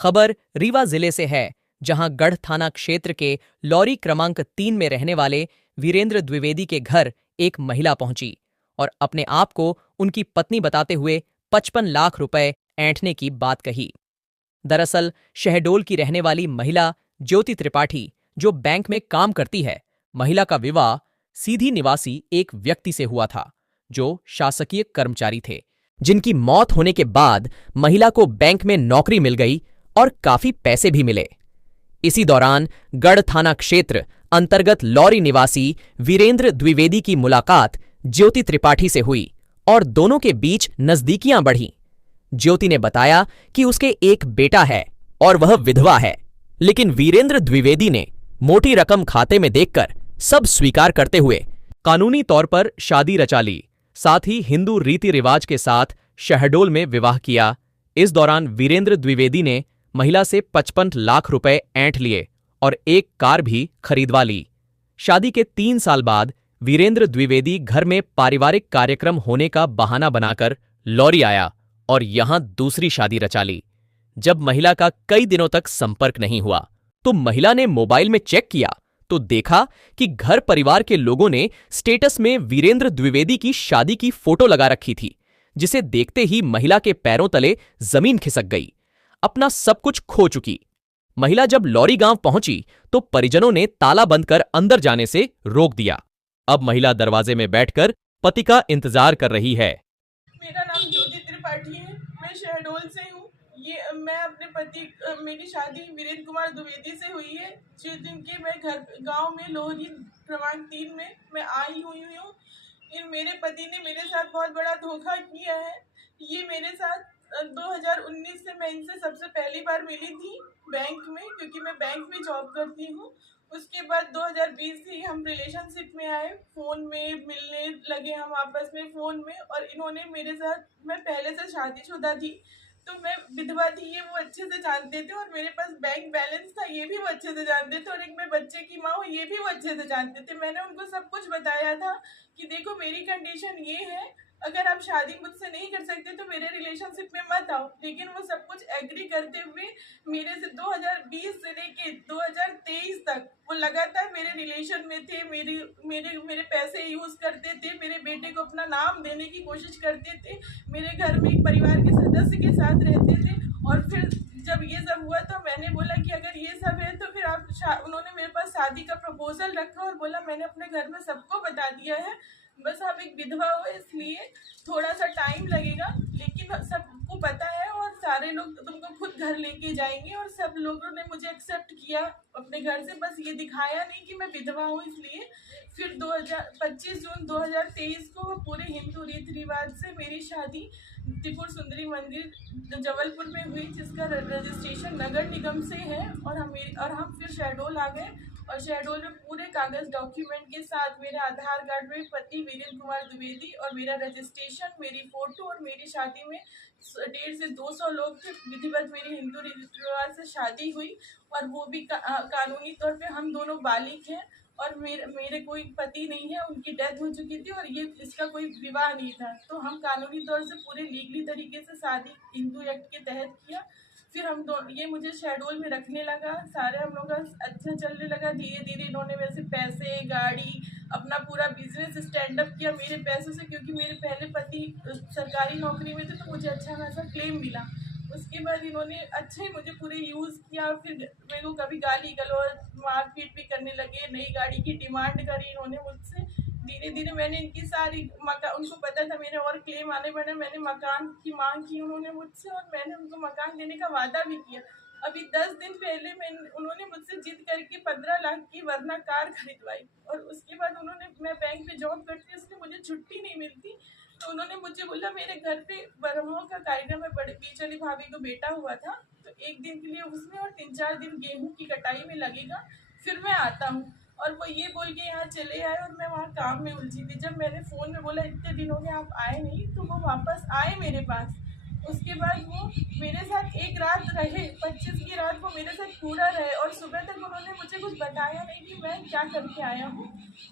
खबर रीवा जिले से है, जहां गढ़ थाना क्षेत्र के लॉरी क्रमांक 3 में रहने वाले वीरेंद्र द्विवेदी के घर एक महिला पहुंची और अपने आप को उनकी पत्नी बताते हुए 55 लाख रुपए ऐंठने की बात कही। दरअसल शहडोल की रहने वाली महिला ज्योति त्रिपाठी, जो बैंक में काम करती है, महिला का विवाह सीधी निवासी एक व्यक्ति से हुआ था, जो शासकीय कर्मचारी थे, जिनकी मौत होने के बाद महिला को बैंक में नौकरी मिल गई और काफी पैसे भी मिले। इसी दौरान गढ़ थाना क्षेत्र अंतर्गत लॉरी निवासी वीरेंद्र द्विवेदी की मुलाकात ज्योति त्रिपाठी से हुई और दोनों के बीच नजदीकियां बढ़ीं। ज्योति ने बताया कि उसके एक बेटा है और वह विधवा है, लेकिन वीरेंद्र द्विवेदी ने मोटी रकम खाते में देखकर सब स्वीकार करते हुए कानूनी तौर पर शादी रचा ली। साथ ही हिंदू रीति रिवाज के साथ शहडोल में विवाह किया। इस दौरान वीरेंद्र द्विवेदी ने महिला से 55 लाख रुपए ऐंठ लिए और एक कार भी खरीदवा ली। शादी के 3 साल बाद वीरेंद्र द्विवेदी घर में पारिवारिक कार्यक्रम होने का बहाना बनाकर लॉरी आया और यहां दूसरी शादी रचा ली। जब महिला का कई दिनों तक संपर्क नहीं हुआ, तो महिला ने मोबाइल में चेक किया तो देखा कि घर परिवार के लोगों ने स्टेटस में वीरेंद्र द्विवेदी की शादी की फोटो लगा रखी थी, जिसे देखते ही महिला के पैरों तले जमीन खिसक गई। अपना सब कुछ खो चुकी महिला जब लॉरी गांव पहुंची तो परिजनों ने ताला बंद कर अंदर जाने से रोक दिया। अब महिला दरवाजे में बैठकर पति का इंतजार कर रही है। मेरा नाम ज्योति त्रिपाठी है, मैं शहडोल से हूँ। मैं अपने पति, मेरी शादी वीरेंद्र कुमार द्विवेदी से हुई है, जिस दिन के मैं घर गांव में लोहरी क्रमांक 3 में मैं आई हुई हूँ। मेरे पति ने मेरे साथ बहुत बड़ा धोखा किया है। ये मेरे साथ 2019 से मैं इनसे सबसे पहली बार मिली थी बैंक में, क्योंकि मैं बैंक में जॉब करती हूँ। उसके बाद 2020 से हम रिलेशनशिप में आए, फ़ोन में मिलने लगे हम आपस में फ़ोन में। और इन्होंने मेरे साथ, मैं पहले से शादीशुदा थी तो मैं विधवा थी, ये वो अच्छे से जानते थे, और मेरे पास बैंक बैलेंस था, ये भी वो अच्छे से जानते थे, और एक मैं बच्चे की माँ हूँ, ये भी वो अच्छे से जानते थे। मैंने उनको सब कुछ बताया था कि देखो मेरी कंडीशन ये है, अगर आप शादी मुझसे नहीं कर सकते तो मेरे रिलेशनशिप में मत आओ। लेकिन वो सब कुछ एग्री करते हुए मेरे से 2020 से लेके 2023 तक वो लगातार मेरे रिलेशन में थे, मेरे मेरे मेरे पैसे यूज करते थे, मेरे बेटे को अपना नाम देने की कोशिश करते थे, मेरे घर में एक परिवार के सदस्य के साथ रहते थे। और फिर जब ये सब हुआ तो मैंने बोला कि अगर ये सब है तो फिर आप उन्होंने मेरे पास शादी का प्रपोजल रखा और बोला मैंने अपने घर में सबको बता दिया है, बस आप एक विधवा हो इसलिए थोड़ा सा टाइम लगेगा, लेकिन सबको पता है और सारे लोग तुमको खुद घर लेके जाएंगे। और सब लोगों ने मुझे एक्सेप्ट किया अपने घर से, बस ये दिखाया नहीं कि मैं विधवा हूँ इसलिए। फिर 25 जून 2023 को पूरे हिंदू रीति रिवाज से मेरी शादी त्रिपुर सुंदरी मंदिर जबलपुर में हुई, जिसका रजिस्ट्रेशन नगर निगम से है। और हम फिर शहडोल आ गए, और शहडोल में पूरे कागज डॉक्यूमेंट के साथ मेरे आधार कार्ड में पति वीरेंद्र कुमार द्विवेदी और मेरा रजिस्ट्रेशन, मेरी फोटो, और मेरी शादी में 150 से 200 लोग थे। विधिवत मेरी हिंदू रीति रिवाज से शादी हुई, और वो भी कानूनी तौर पे हम दोनों बालिग हैं, और मेरे कोई पति नहीं है, उनकी डेथ हो चुकी थी, और ये इसका कोई विवाह नहीं था। तो हम कानूनी तौर से पूरे लीगली तरीके से शादी हिंदू एक्ट के तहत किया। फिर ये मुझे शहडोल में रखने लगा, सारे हम लोग का अच्छा चलने लगा। धीरे धीरे इन्होंने वैसे पैसे, गाड़ी, अपना पूरा बिजनेस स्टैंड अप किया मेरे पैसों से, क्योंकि मेरे पहले पति सरकारी नौकरी में थे तो मुझे अच्छा खासा क्लेम मिला। उसके बाद इन्होंने अच्छे मुझे पूरे यूज़ किया। फिर मेरे को कभी गाली गलौज, मारपीट भी करने लगे, नई गाड़ी की डिमांड करी इन्होंने मुझसे। धीरे धीरे मैंने इनकी सारी उनको पता था मेरे और क्लेम आने वाले, मैंने मकान की मांग की उन्होंने मुझसे, और मैंने उनको मकान देने का वादा भी किया। अभी 10 दिन पहले उन्होंने मुझसे जिद करके 15 लाख की वरना कार खरीदवाई। और उसके बाद मैं बैंक में जॉब करती हूँ, इसलिए मुझे छुट्टी नहीं मिलती। तो उन्होंने मुझे बोला मेरे घर पे बरहों का कार्यक्रम है, बड़े बीच वाली भाभी को बेटा हुआ था, तो एक दिन के लिए उसमें और 3-4 दिन गेहूं की कटाई में लगेगा, फिर मैं आता हूँ। और वो ये बोल के यहाँ चले आए, और मैं वहाँ काम में उलझी थी। जब मैंने फ़ोन में बोला इतने दिन हो गए आप आए नहीं, तो वो वापस आए मेरे पास। उसके बाद वो मेरे साथ एक रात रहे, 25 की रात वो मेरे साथ पूरा रहे, और सुबह तक उन्होंने मुझे कुछ बताया नहीं कि मैं क्या करके आया हूँ।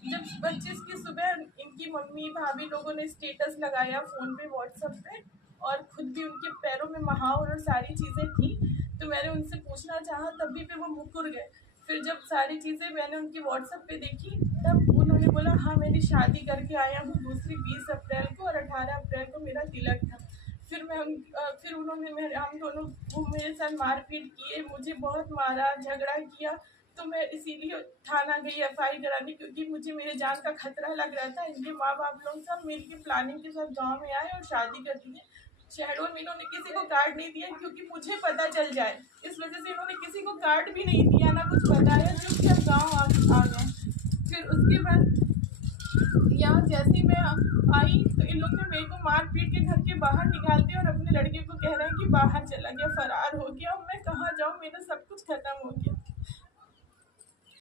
जब 25 की सुबह इनकी मम्मी भाभी लोगों ने स्टेटस लगाया फ़ोन पे, व्हाट्सएप पे, और खुद भी उनके पैरों में महावर और सारी चीज़ें थी। तो मैंने उनसे पूछना चाहा, तभी पे वो मुकर गए। फिर जब सारी चीज़ें मैंने उनकी व्हाट्सएप पे देखी, तब उन्होंने बोला हाँ मेरी शादी करके आया हूँ दूसरी 20 अप्रैल को और 18 अप्रैल को मेरा तिलक था। फिर उन्होंने हम दोनों वो मेरे साथ मारपीट किए, मुझे बहुत मारा, झगड़ा किया। तो मैं इसीलिए थाना गई एफआईआर कराने, क्योंकि मुझे मेरे जान का खतरा लग रहा था। इनके माँ बाप लोग सब मिलकर प्लानिंग के साथ गांव में आए और शादी कर दी है। शहडोल में इन्होंने किसी को कार्ड नहीं दिया, क्योंकि मुझे पता चल जाए, इस वजह से इन्होंने किसी को कार्ड भी नहीं दिया, ना कुछ बताया, चुपचाप गाँव आ गए। फिर उसके बाद यहाँ जैसे ही मैं आई तो इन लोग ने मेरे को मार पीट के घर के बाहर निकाल दिया और अपने लड़के को कह रहे हैं कि बाहर चला गया, फरार हो गया। अब मैं कहाँ जाऊँ, मेरा सब कुछ खत्म हो गया।